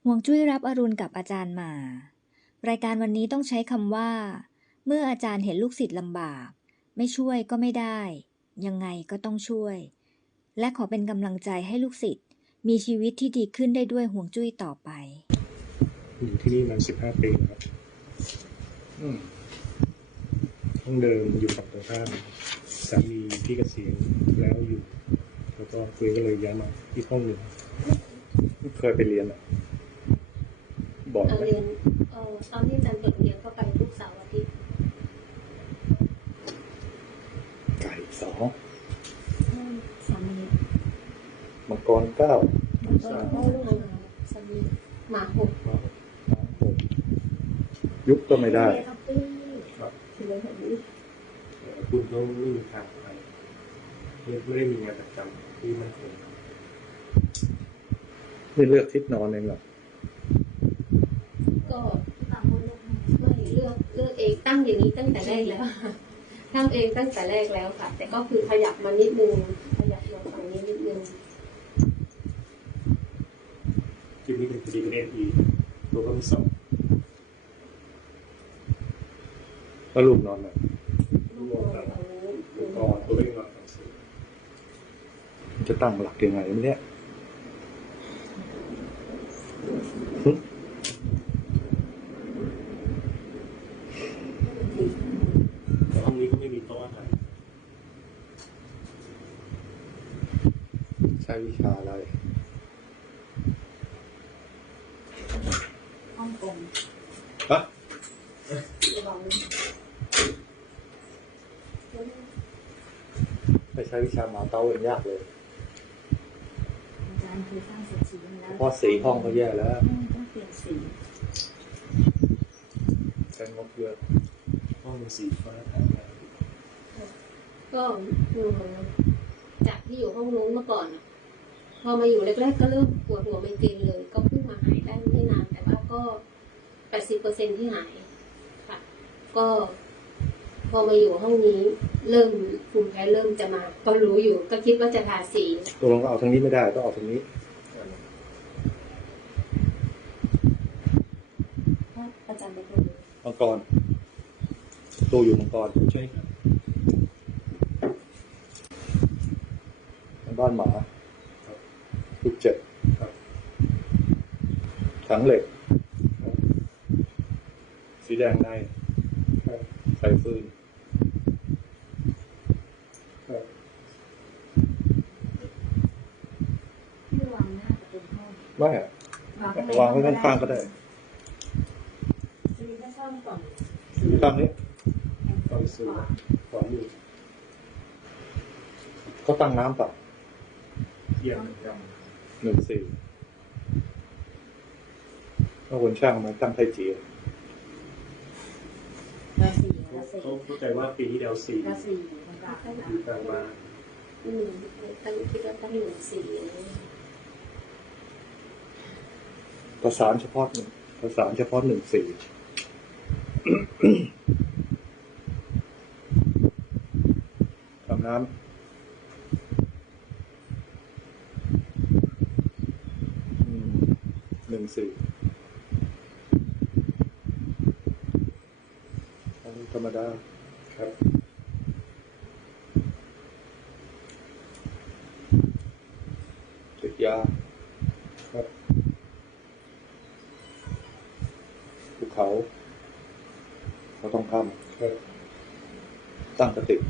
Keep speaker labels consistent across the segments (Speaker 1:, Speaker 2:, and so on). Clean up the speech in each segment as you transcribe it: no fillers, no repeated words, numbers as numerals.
Speaker 1: ห่วงจุ้ยรับอรุณกับอาจารย์หมารายการวันนี้ต้องใช้คำว่าเมื่ออาจารย์เห็นลูกศิษย์ลำบากไม่ช่วยก็ไม่ได้ยังไงก็ต้องช่วยและขอเป็นกำลังใจให้ลูกศิษย์มีชีวิตที่ดีขึ้นได้ด้วยห่วงจุ้ยต่อไป
Speaker 2: อยู่ที่นี่มา15 ปีแล้วครับห้องเดิมอยู่ฝั่งตรงข้ามสามีพี่เกษียณแล้วอยู่แล้วก็คุยก็เลยย้ายมาอีกห้องหนึ่งเคยไปเรียนบ่อยไหม
Speaker 3: เรียนตอนที่อาจารย์เปิดเรียนก็ไปทุกเสาร์อาทิตย์
Speaker 2: ไก่2
Speaker 3: สามี
Speaker 2: มังกร9
Speaker 3: สามีหมา6
Speaker 2: ยุบก็ไม่ได้
Speaker 3: ครับ
Speaker 2: คุณต้องไม่มีทางไปไม่ได้มีงานประจำที่มั่นคงไม่เลือกทิศนอนเองหรอ
Speaker 3: ก็ไม่เลือกเองตั้งอย่างนี้ตั้งแต่แรกแล้วตั้งเองตั้งแต่แรกแล้วค่ะแต่ก็คือขยับมานิดนึงขยับมาฝั่งนี้นิดนึง
Speaker 2: คลิปนี้เป็นคดีเป็นSEตัวก็มี2แล้วลูกนอนไหนลูกนอนตัวเล็กนอนจะตั้งหลักยังไงเนี่ยห้องนี้ก็ไม่มีโต๊ะอาหารใช้วิชาอะไร
Speaker 3: ห้องกง
Speaker 2: ฮะไม่ใช้วิชาหมาเต้าเป็นยากเลย
Speaker 3: อาจารย์เคยสร้างเสร็จสีแล้ว
Speaker 2: เพราะสีห้องเขาแย่แล้ว
Speaker 3: ต้องเปลี่ยนสี
Speaker 2: ใช้งบเยอะห้องสีฟ้า
Speaker 3: ก็จากที่อยู่ห้องนู้นเมื่อก่อนพอมาอยู่แรกๆก็เริ่มปวดหัวไมเกรนเลยก็เพิ่งมาหายได้ไม่นานแต่ว่าก็80%ที่หายค่ะก็พอมาอยู่ห้องนี้เริ่มภูมิแพ้เริ่มจะมาก็รู้อยู่ก็คิดว่าจะทาสี
Speaker 2: ตัวลงก็เอาทางนี้ไม่ได้ต้องเอาทางนี้
Speaker 3: อาจารย์เป็นคน
Speaker 2: มังกรตัวอยู่มังกรช่วยบ้านหมาลูก7ถังเหล็กสีแดงในใส่ฟืน
Speaker 3: ที่วางหน้าจะเป็นห้อง
Speaker 2: ไม่วางไว้ข้างๆก็ได้ตั้งนี้ตั้งสูงขวามือก็ตั้งน้ำป่ะเยี่ยม14ถ้าคนช่างมาตั้งไทจีเขาเข้าใจว่าปีที่แล้ว4อยู่กลางมา
Speaker 3: ตั้งคิดว่าตั้ง1-4
Speaker 2: ประสานเฉพาะ1 4ทำน้ำ1-4ธรรมดาครับติดยาครับภูเขาต้องทำครับตั้งกติ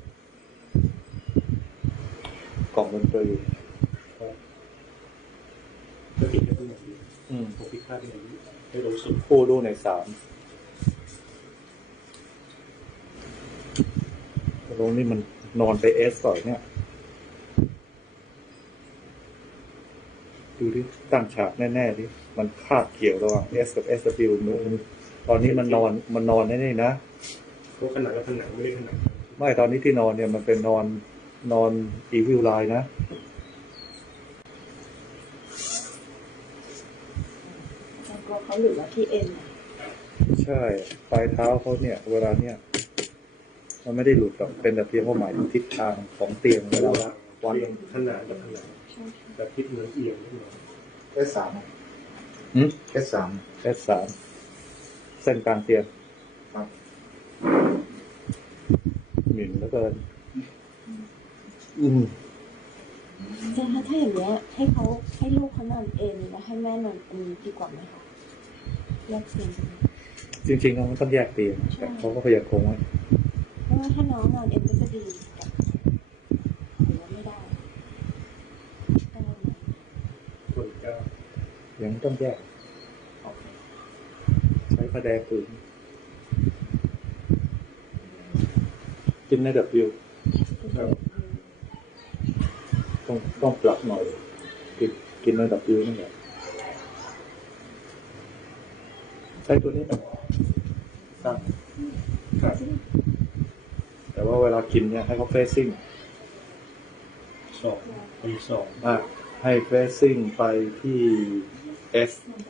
Speaker 2: กล่องดนตรีครับกติให้ดูหน่อยผมพิฆาตให้รู้สึกผู้รู้ใน3ตรงนี้มันนอนไปก่อนเนี่ยดูดิตั้งฉากแน่ๆดิมันคาบเกี่ยวระหว่าง S กับ SW ตอนนี้มันนอนแน่ๆนะเพราะขนาดแล้วผนังไม่ได้ขนาดไม่ตอนนี้ที่นอนเนี่ยมันเป็นนอนอีวิลไลน์นะ
Speaker 3: เขาหรือว่าที่เอ็น
Speaker 2: ใช่ปลายเท้าเขาเนี่ยเวลาเนี่ยมันไม่ได้หลุดหรอกเป็นแต่เพียงว่าหมายถึงทิศทางของเตียงเวลาวันขนาดกับขนาดแบบทิศเหนือเอียงนิดหน่อยได้3
Speaker 4: S3
Speaker 2: S3 เส้นกลางเตียง
Speaker 4: ครับ
Speaker 2: หมิ่นแล้วเกิน
Speaker 5: อาจารย์คะถ้าอย่างเงี้ยให้ลูกเขานอนเองแล้วให้แม่นอนเองดีกว่าไหมคะแยกเตียงกันไหม
Speaker 2: จริงๆมันต้องแยกเตียงแต่เขาก็พยายามคงไว้
Speaker 5: เพราะว่าถ้าน้องนอนเองก็จะดีกับหรือว่าไม่ได้ได้ไหม
Speaker 4: ส่วนก็
Speaker 2: ยังต้องแยก
Speaker 5: โอเค
Speaker 2: ใช้ผ้าแดงปืนกินในดับบิวต้องปรับหน่อยกินในดับบิวนั่นแหละใช้ตัวนี้นะตั้งแต่ว่าเวลากินเนี่ยให้เขาเฟซซิ่ง
Speaker 4: 2
Speaker 2: ให้เฟซซิ่งไปที่ S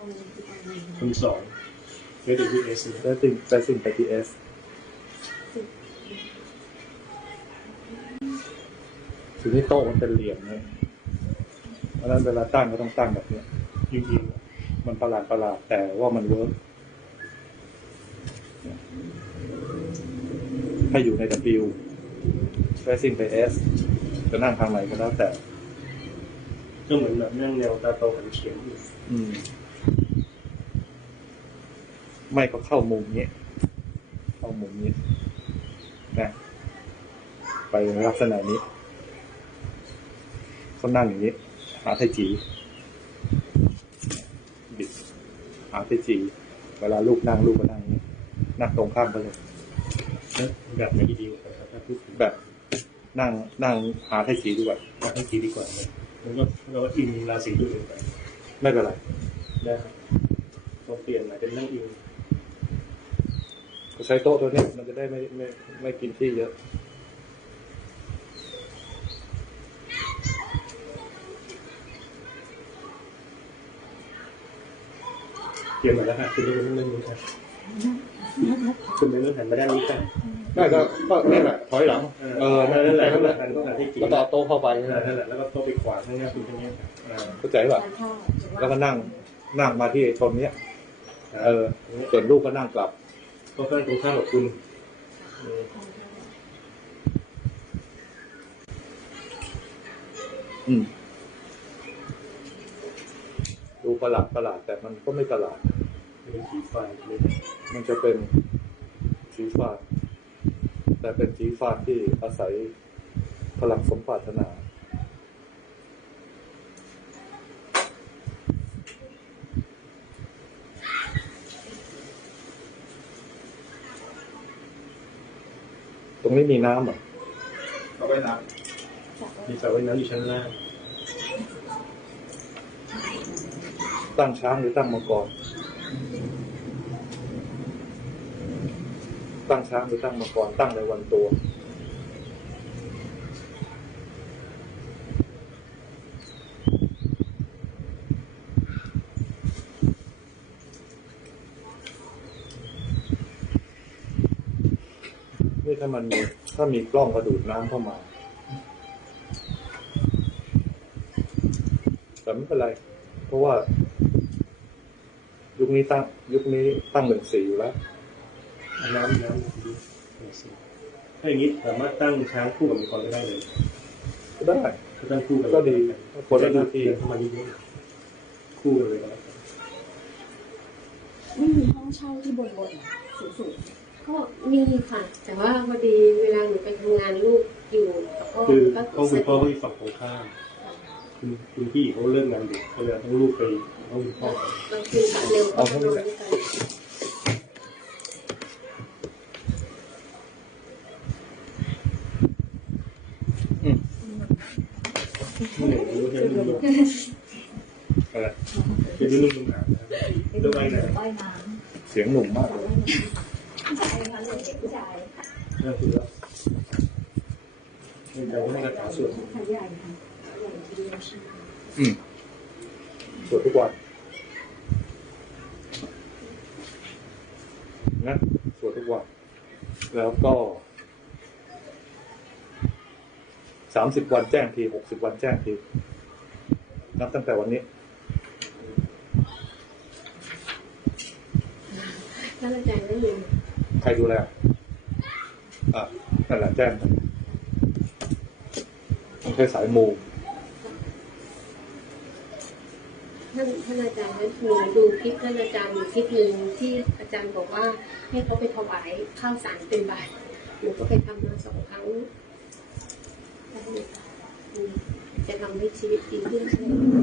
Speaker 4: 2ไม่ได้ที่ S
Speaker 2: เฟซซิ่งไปที่ S ทีนี้โต๊ะมันเป็นเหลี่ยมเนี่ยเพราะฉะนั้นเวลาตั้งก็ต้องตั้งแบบเนี้ย
Speaker 4: จริง
Speaker 2: มันประหลาดแต่ว่ามันเวิร์กให้อยู่ใน W facing ไป S จะนั่งทางไหนก็แล้วแต่
Speaker 4: ๆก็เหมือนแบบนั่งแนวตาโตหันเฉียงอยู่
Speaker 2: ไม่ก็เข้ามุมนี้นะไปลักษณะนี้เขานั่งอย่างนี้ หาไทจีบิดหาไทจีเวลาลูกนั่งลูกก็นั่งอย่างนี้นั่งตรงข้ามไปเลย
Speaker 4: แบบไหนดีกว่าครับถ้าพูดถึง
Speaker 2: แบบนั่งหาไทจีดีกว่า
Speaker 4: แบบให้ดีกว่าเลยมันก็เราก็อินราศีตัวเองไป
Speaker 2: ไม่เป็นไร
Speaker 4: ได้ครับเราเปลี่ยนใหม่เป็นนั่งอิน
Speaker 2: ก็ใช้โต๊ะตัวนี้มันจะได้ไม่กินที่เยอะ
Speaker 4: เปลี่ยนใหม่แล้วค่ะคุณเป็นนั่งนี้ค่ะคุณเป็นนั่งหันมาด้านนี้ค่ะ
Speaker 2: ได้ก็นี่แหละถอยหลัง
Speaker 4: นั่นแหละ
Speaker 2: นั่นแหละ
Speaker 4: หันต้องหันที่จี
Speaker 2: แล้วก็เอาโต๊ะเข้าไป
Speaker 4: นั่นแหละแล้วก็โต๊ะไปขวางข้างหน้าคุณตรงนี้ค่ะ
Speaker 2: เข้าใจป่ะ
Speaker 5: ทานข้าว
Speaker 2: แล้วก็นั่งมาที่ไอ้ตรงเนี้ยส่วนลูกก็นั่งกลับ
Speaker 4: ก็ข้างตรงข้ามกับคุณ
Speaker 2: ดูประหลาดแต่มันก็ไม่ประหลาด
Speaker 4: เป็นสีฟ้าเลย
Speaker 2: มันจะเป็นสีฟ้าแต่เป็นสีฟ้าที่อาศัยพลังสมปรารถนา ตรงนี้มีน้ำอ่ะ
Speaker 4: เอาไว้น้ำมีสระว่ายน้ำอยู่ชั้นล่าง
Speaker 2: ตั้งช้างหรือตั้งมังกรตั้งช้างหรือตั้งมังกรตั้งในวันตัว นี่ถ้ามีกล้องกระดูดน้ำเข้ามา แต่ไม่เป็นไร เพราะว่ายุคนี้ตั้ง14อยู่แล้ว
Speaker 4: น้ำถ้าอย่างนี้สามารถตั้งช้างคู่กับมังกรก็ได้เลย
Speaker 2: ก็ได้
Speaker 4: ก็ตั้งคู่กัน
Speaker 2: ก็ดีคนละหน้าที่
Speaker 4: เข้ามาดีๆคู่กันเลยก็แล้วกัน
Speaker 5: ไม่มีห้องเช่าที่บนสูง
Speaker 3: ก็มีค่ะ แต่ว่าพอดีเวลาหนูไปทำงานลูกอยู่กับพ่อ
Speaker 4: คือ
Speaker 3: ก็
Speaker 4: เขาคุณพ่อเขาอยู่ฝั่งตรงข้ามคุณพี่เขาเลิกงานดึกเขาเลยต้องลูกไปห้องคุณพ่อบ
Speaker 3: างทีกลับเร็วก็นอนด้วยกัน
Speaker 4: ไม่ได้รู้แค่ลูกอะไรคือลูกลุงหาลูกไปไหน
Speaker 1: ว่ายน้
Speaker 2: เสียงหนุ่มมากเลย
Speaker 1: ำใช่ค่ะเด็กผู้ชาย
Speaker 4: น่าคือว่าในใจให้กระถาสวด
Speaker 5: ๆขยายค่ะใหญ่ทีเดียวใช่ไหม
Speaker 2: สวดทุกวันนะสวดทุกวัน แล้วก็30 วันแจ้งที60 วันแจ้งทีนับตั้งแต่วันนี้
Speaker 3: ท่านอาจารย์ไม่มี
Speaker 2: ใครดูแลอ่ะนั่นแหละแจ้งไม่ใช่สายมู
Speaker 3: ท่านอาจารย์หนูดูคลิปท่านอาจารย์อยู่คลิปหนึ่งที่อาจารย์บอกว่าให้เขาไปถวายข้าวสารเป็นบาตรหนูก็ไปทำมา2 ครั้งจะทำให้ชีวิตดีขึ้น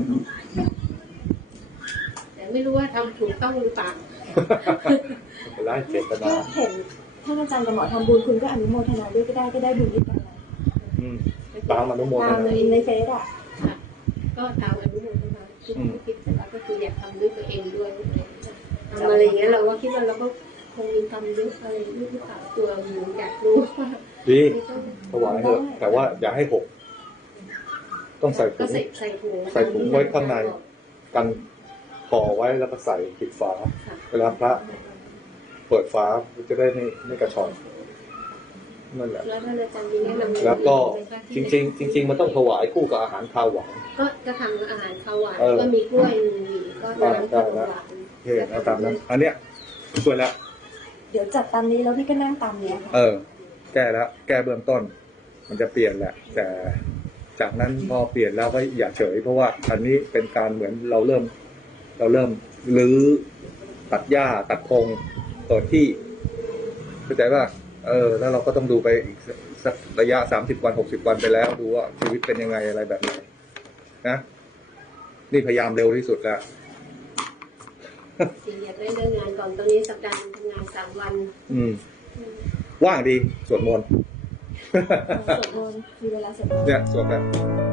Speaker 3: แต่ไม่รู้ว่าทำถูกต้องหรือเปล่า
Speaker 2: เป็นไรเจตนา
Speaker 5: ก็เห็นท่านอาจารย์กับหมอทำบุญคุณก็อนุโมทนาด้วยก็ได้บุญด้วยกันนะ
Speaker 2: อืมตามอนุโมท
Speaker 5: ตาม
Speaker 2: นา
Speaker 5: ในเฟซอ่ะ
Speaker 3: ค่ะก็ตามอนุโมทนาคิดแต่ว่าก็คืออยากทำด้วยตัวเองด้วยทำอะไรอย่างเงี้ยเราก็คิดว่าเราก็คงมีทำด้วยอะไรด้วยหรือเปล่าตัวหนูอยากรู้ว่า
Speaker 2: ดี
Speaker 3: ไม่ต้อง
Speaker 2: ถวายเถอะแต่ว่าอย่าให้หก ต้องใส่ถุ
Speaker 3: ก็
Speaker 2: ง
Speaker 3: ใส่ถุง
Speaker 2: ใส่ถุงไว้ข้างใน กันห่อไว้แล้วก็ใส่ปิดฝา
Speaker 3: ค่ะ
Speaker 2: เวลาพระเปิดฝาจะได้ไม่กระชอนนั่นแหละ
Speaker 3: แล้วท่านอาจารย์มีแนะนำ
Speaker 2: แล้วก็จริง ๆ มันต้องถวายคู่กับอาหารคาวหวาน
Speaker 3: ก็ทำอาหารข้าวหวาน
Speaker 2: เออ
Speaker 3: ก็มีกล้วยมีก็น้ำข้าวหวาน
Speaker 2: เห็นเอาตามนั้น อันเนี้ยช่วยแล้ว
Speaker 5: เดี๋ยวจัดตามนี้แล้วพี่ก็นั่งตามเนี้ยค่ะ
Speaker 2: แก้แล้ว แก้เบื้องต้น มันจะเปลี่ยนแหละ แต่จากนั้นพอเปลี่ยนแล้วก็อย่าเฉย เพราะว่าอันนี้เป็นการเหมือนเราเริ่มรื้อตัดหญ้าตัดพงเปิดที่เข้าใจป่ะแล้วเราก็ต้องดูไปอีกสักระยะ30 วัน60 วันไปแล้ว ดูว่าชีวิตเป็นยังไงอะไรแบบไหนนะนี่พยายามเร็วที่สุดแล้ว
Speaker 3: อยากได้เรื่องงานก่อนตอนนี้สัปดาห์นึงทำงาน3 วัน
Speaker 2: ว่างดีสวดมนต์
Speaker 5: สวดมนต์มีเวลาสวดมนต์
Speaker 2: เนี่ยสวดแบบ